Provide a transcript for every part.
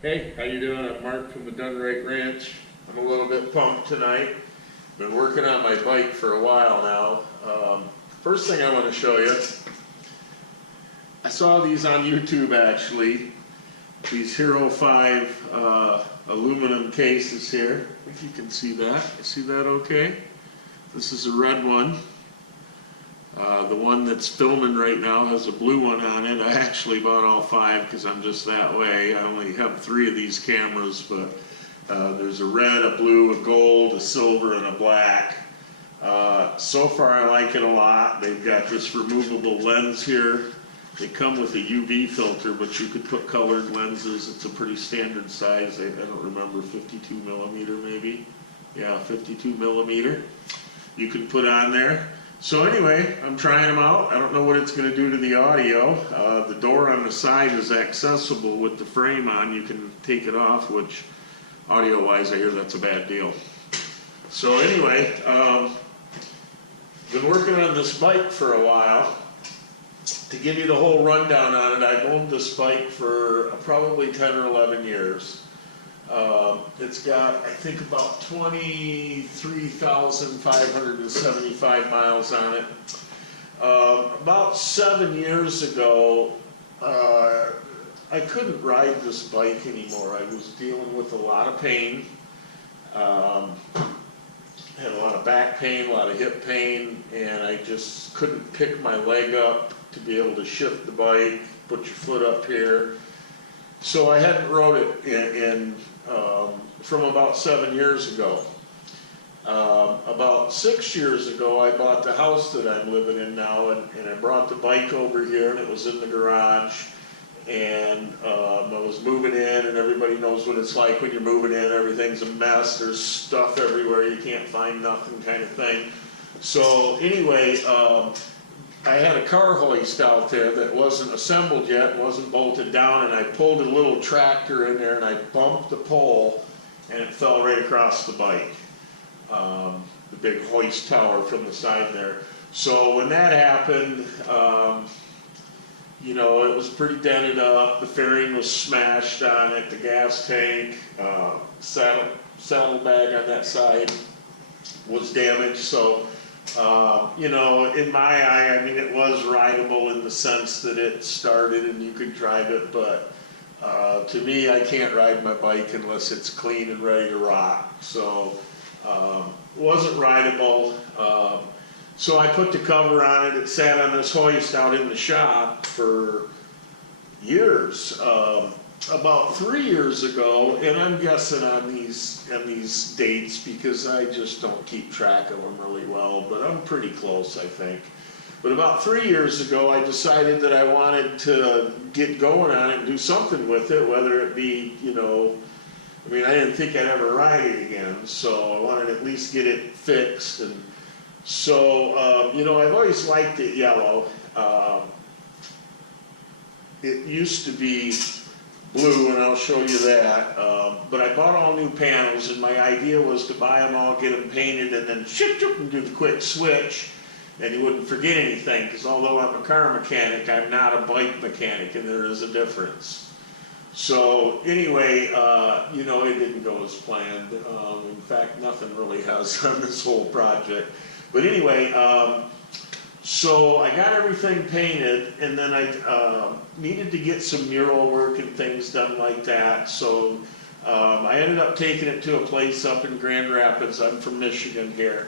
Hey, how you doing? I'm Mark from the Donerightranch Ranch. I'm a little bit pumped tonight. Been working on my bike for a while now. First thing I want to show you, I saw these on YouTube actually. These Hero 5 aluminum cases here. I think you can see that. You see that okay? This is a red one. The one that's filming right now has a blue one on it. I actually bought all 5 because I'm just that way. I only have 3 of these cameras, but there's a red, a blue, a gold, a silver, and a black. So far I like it a lot. They've got this removable lens here. They come with a UV filter, but you could put colored lenses. It's a pretty standard size. I don't remember, 52 millimeter maybe. Yeah, 52 millimeter. You can put on there. So anyway, I'm trying them out. I don't know what it's going to do to the audio. The door on the side is accessible with the frame on. You can take it off, which audio-wise I hear that's a bad deal. So anyway, been working on this bike for a while. To give you the whole rundown on it, I've owned this bike for probably 10 or 11 years. It's got, I think, about 23,575 miles on it. About 7 years ago, I couldn't ride this bike anymore. I was dealing with a lot of pain. Had a lot of back pain, a lot of hip pain, and I just couldn't pick my leg up to be able to shift the bike, put your foot up here. So I hadn't rode it from about 7 years ago. About 6 years ago, I bought the house that I'm living in now, and I brought the bike over here, and it was in the garage. And I was moving in, and everybody knows what it's like when you're moving in. Everything's a mess. There's stuff everywhere. You can't find nothing, kind of thing. So anyway, I had a car hoist out there that wasn't assembled yet, wasn't bolted down, and I pulled a little tractor in there, and I bumped the pole, and it fell right across the bike, the big hoist tower from the side there. So when that happened, you know, it was pretty dented up. The fairing was smashed on it, the gas tank, saddle bag on that side was damaged. So you know, in my eye, I mean, it was rideable in the sense that it started and you could drive it, but to me, I can't ride my bike unless it's clean and ready to rock. So it wasn't rideable. So I put the cover on it. It sat on this hoist out in the shop for years. About 3 years ago, and I'm guessing on these dates because I just don't keep track of them really well, but I'm pretty close, I think. But about 3 years ago, I decided that I wanted to get going on it and do something with it, whether it be, you know, I mean, I didn't think I'd ever ride it again, so I wanted to at least get it fixed. And so, you know, I've always liked it yellow. It used to be blue, and I'll show you that, but I bought all new panels, and my idea was to buy them all, get them painted, and then ship and do the quick switch, and you wouldn't forget anything, because although I'm a car mechanic, I'm not a bike mechanic, and there is a difference. So anyway, you know, it didn't go as planned. In fact, nothing really has on this whole project. But anyway, so I got everything painted, and then I needed to get some mural work and things done like that. So I ended up taking it to a place up in Grand Rapids. I'm from Michigan here.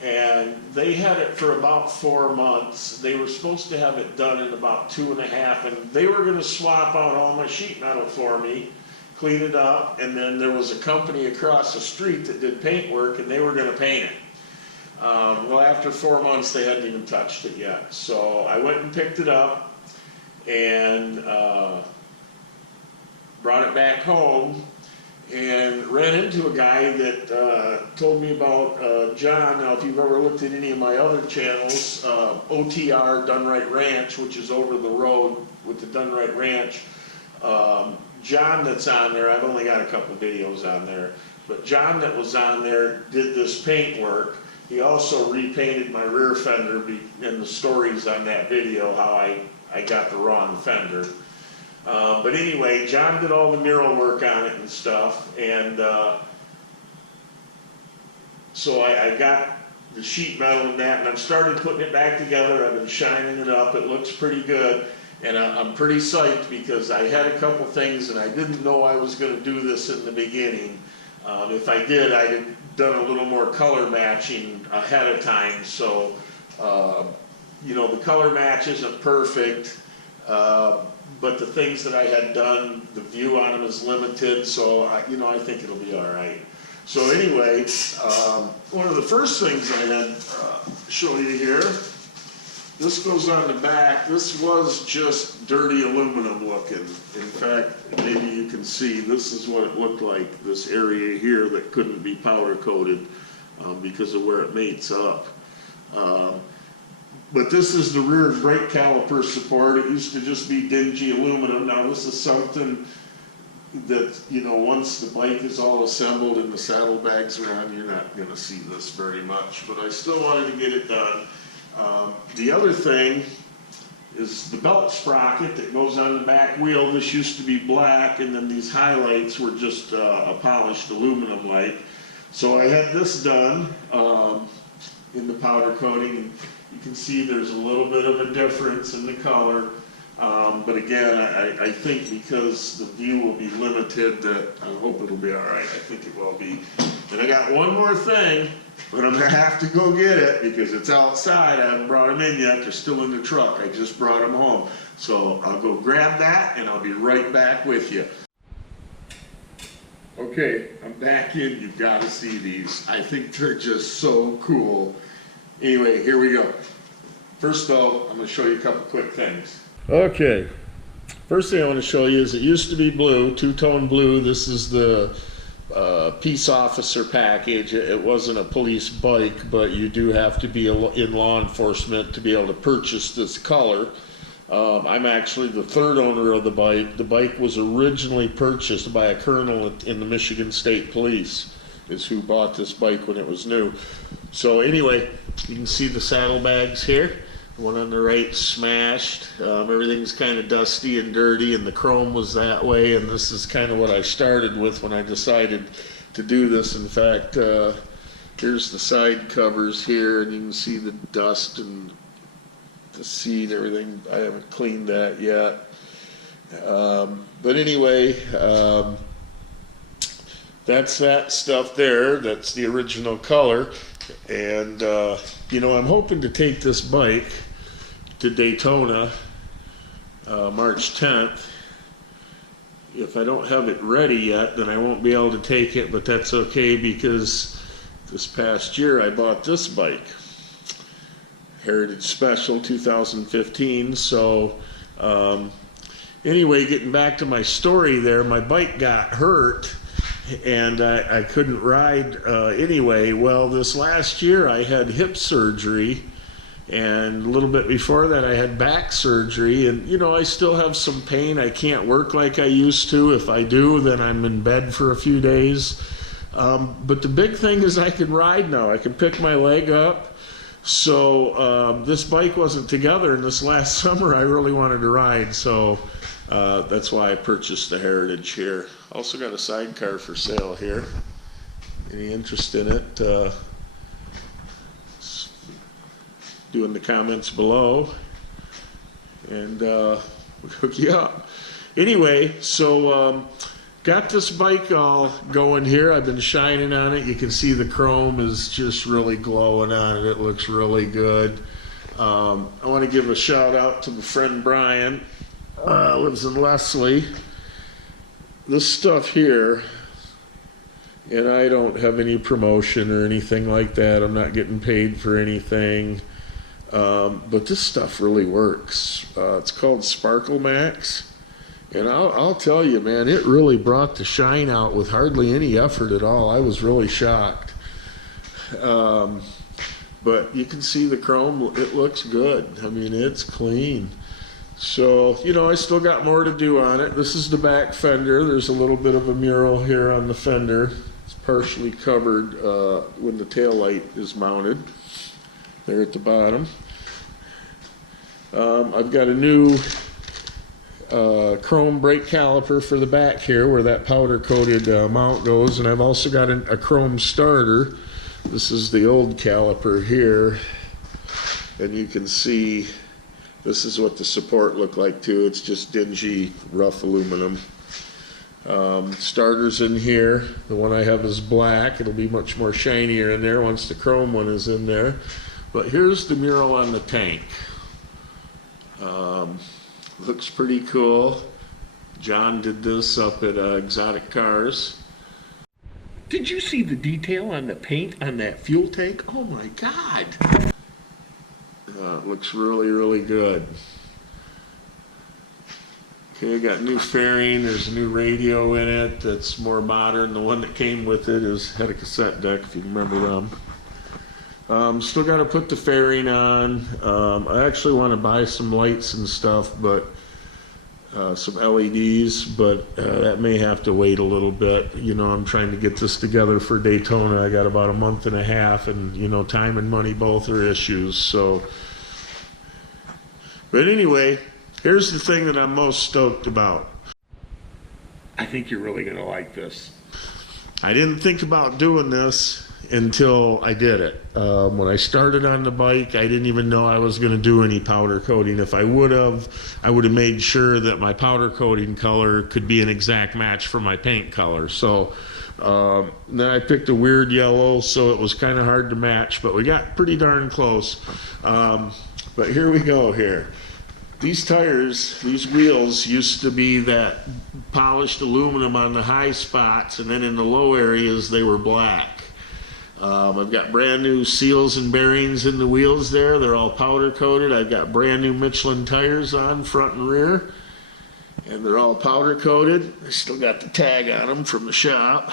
And they had it for about 4 months. They were supposed to have it done in about 2.5, and they were going to swap out all my sheet metal for me, clean it up, and then there was a company across the street that did paint work, and they were going to paint it. Well, after 4 months, they hadn't even touched it yet. So I went and picked it up and brought it back home and ran into a guy that told me about John. Now, if you've ever looked at any of my other channels, OTRdonerightranch, which is over the road with the Donerightranch Ranch, John that's on there, I've only got a couple videos on there, but John that was on there did this paint work. He also repainted my rear fender in the stories on that video, how I got the wrong fender. But anyway, John did all the mural work on it and stuff, and so I got the sheet metal and that, and I've started putting it back together. I've been shining it up. It looks pretty good, and I'm pretty psyched because I had a couple things, and I didn't know I was going to do this in the beginning. If I did, I'd have done a little more color matching ahead of time, so you know, the color match isn't perfect, but the things that I had done, the view on them is limited, so you know, I think it'll be all right. So anyway, one of the first things I had show you here, this goes on the back. This was just dirty aluminum looking. In fact, maybe you can see this is what it looked like, this area here that couldn't be powder coated because of where it mates up. But this is the rear brake caliper support. It used to just be dingy aluminum. Now this is something that, you know, once the bike is all assembled and the saddlebags are on, you're not going to see this very much. But I still wanted to get it done. The other thing is the belt sprocket that goes on the back wheel. This used to be black, and then these highlights were just a polished aluminum like. So I had this done in the powder coating. You can see there's a little bit of a difference in the color. But again, I think because the view will be limited, that I hope it'll be all right. I think it will be. And I got one more thing, but I'm gonna have to go get it because it's outside. I haven't brought them in yet. They're still in the truck. I just brought them home. So I'll go grab that and I'll be right back with you. Okay, I'm back in. You've got to see these. I think they're just so cool. Anyway, here we go. First though, I'm gonna show you a couple quick things. Okay, first thing I want to show you is it used to be blue, two-tone blue. This is the peace officer package. It wasn't a police bike, but you do have to be in law enforcement to be able to purchase this color. I'm actually the third owner of the bike. The bike was originally purchased by a colonel in the Michigan State Police, is who bought this bike when it was new. So anyway, you can see the saddlebags here. The one on the right smashed. Everything's kind of dusty and dirty, and the chrome was that way, and this is kind of what I started with when I decided to do this. In fact, here's the side covers here, and you can see the dust and the seat, everything. I haven't cleaned that yet. But anyway, that's that stuff there. That's the original color. And, you know, I'm hoping to take this bike to Daytona March 10th. If I don't have it ready yet, then I won't be able to take it, but that's okay because this past year I bought this bike, Heritage Special 2015. So anyway, getting back to my story there, my bike got hurt and I couldn't ride anyway. Well, this last year I had hip surgery, and a little bit before that I had back surgery, and you know, I still have some pain. I can't work like I used to. If I do, then I'm in bed for a few days. But the big thing is I can ride now. I can pick my leg up. So this bike wasn't together, and this last summer I really wanted to ride, so that's why I purchased the Heritage here. Also got a sidecar for sale here. Any interest in it? Do in the comments below, and we'll hook you up. Anyway, so got this bike all going here. I've been shining on it. You can see the chrome is just really glowing on it. It looks really good. I want to give a shout out to my friend Brian. Lives in Leslie. This stuff here, and I don't have any promotion or anything like that. I'm not getting paid for anything. But this stuff really works. It's called Sparkle Max. And I'll tell you, man, it really brought the shine out with hardly any effort at all. I was really shocked. But you can see the chrome, it looks good. I mean, it's clean. So, you know, I still got more to do on it. This is the back fender. There's a little bit of a mural here on the fender. It's partially covered when the tail light is mounted there at the bottom. I've got a new chrome brake caliper for the back here where that powder coated mount goes, and I've also got a chrome starter. This is the old caliper here, and you can see this is what the support looked like too. It's just dingy rough aluminum. Starters in here. The one I have is black. It'll be much more shinier in there once the chrome one is in there. But here's the mural on the tank. Looks pretty cool. John did this up at Exotic Cars. Did you see the detail on the paint on that fuel tank? Oh my God! It looks really, really good. Okay, got new fairing. There's a new radio in it that's more modern. The one that came with it had a cassette deck, if you remember them. Still got to put the fairing on. I actually want to buy some lights and stuff, but some LEDs, but that may have to wait a little bit. You know, I'm trying to get this together for Daytona. I got about a month and a half, and you know, time and money both are issues. So, but anyway, here's the thing that I'm most stoked about. I think you're really going to like this. I didn't think about doing this until I did it. When I started on the bike, I didn't even know I was going to do any powder coating. If I would have made sure that my powder coating color could be an exact match for my paint color. So then I picked a weird yellow, so it was kind of hard to match, but we got pretty darn close. But here we go here. These tires, these wheels used to be that polished aluminum on the high spots, and then in the low areas they were black. I've got brand new seals and bearings in the wheels there. They're all powder coated. I've got brand new Michelin tires on front and rear, and they're all powder coated. I still got the tag on them from the shop,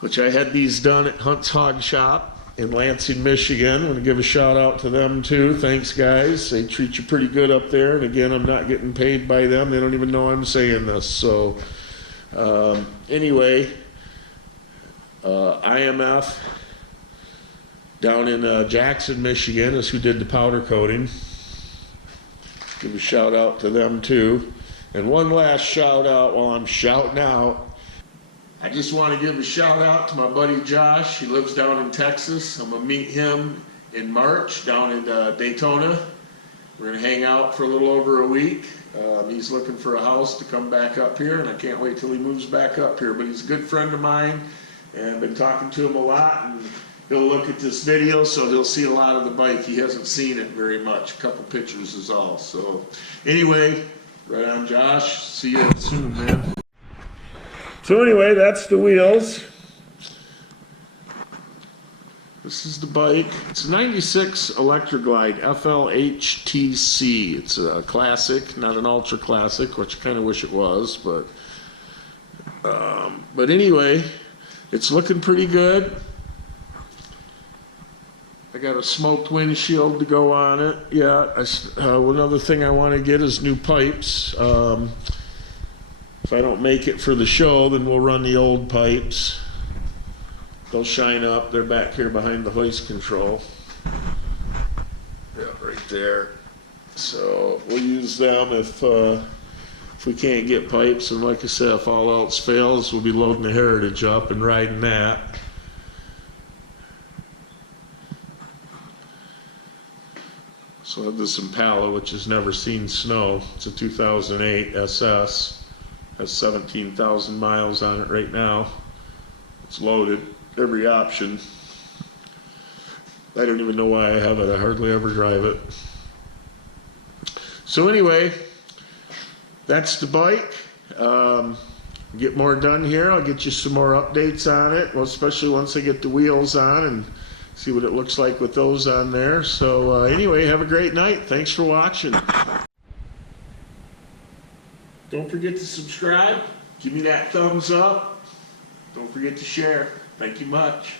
which I had these done at Hunt's Hog Shop in Lansing, Michigan. I want to give a shout out to them too. Thanks, guys. They treat you pretty good up there. And again, I'm not getting paid by them. They don't even know I'm saying this. So anyway, IMF down in Jackson, Michigan is who did the powder coating. Give a shout out to them too. And one last shout out while I'm shouting out. I just want to give a shout out to my buddy Josh. He lives down in Texas. I'm going to meet him in March down in Daytona. We're going to hang out for a little over a week. He's looking for a house to come back up here, and I can't wait till he moves back up here. But he's a good friend of mine, and I've been talking to him a lot, and he'll look at this video, so he'll see a lot of the bike. He hasn't seen it very much. A couple pictures is all. So anyway, right on, Josh. See you soon, man. So anyway, that's the wheels. This is the bike. It's a 96 Electroglide FLHTC. It's a classic, not an ultra classic, which I kind of wish it was, but anyway, it's looking pretty good. I got a smoked windshield to go on it. Yeah, another thing I want to get is new pipes. If I don't make it for the show, then we'll run the old pipes. They'll shine up. They're back here behind the hoist control. Yeah, right there. So we'll use them if we can't get pipes. And like I said, if all else fails, we'll be loading the Heritage up and riding that. So I have this Impala, which has never seen snow. It's a 2008 SS. Has 17,000 miles on it right now. It's loaded, every option. I don't even know why I have it. I hardly ever drive it. So anyway, that's the bike. Get more done here. I'll get you some more updates on it, well, especially once I get the wheels on and see what it looks like with those on there. So anyway, have a great night. Thanks for watching. Don't forget to subscribe. Give me that thumbs up. Don't forget to share. Thank you much.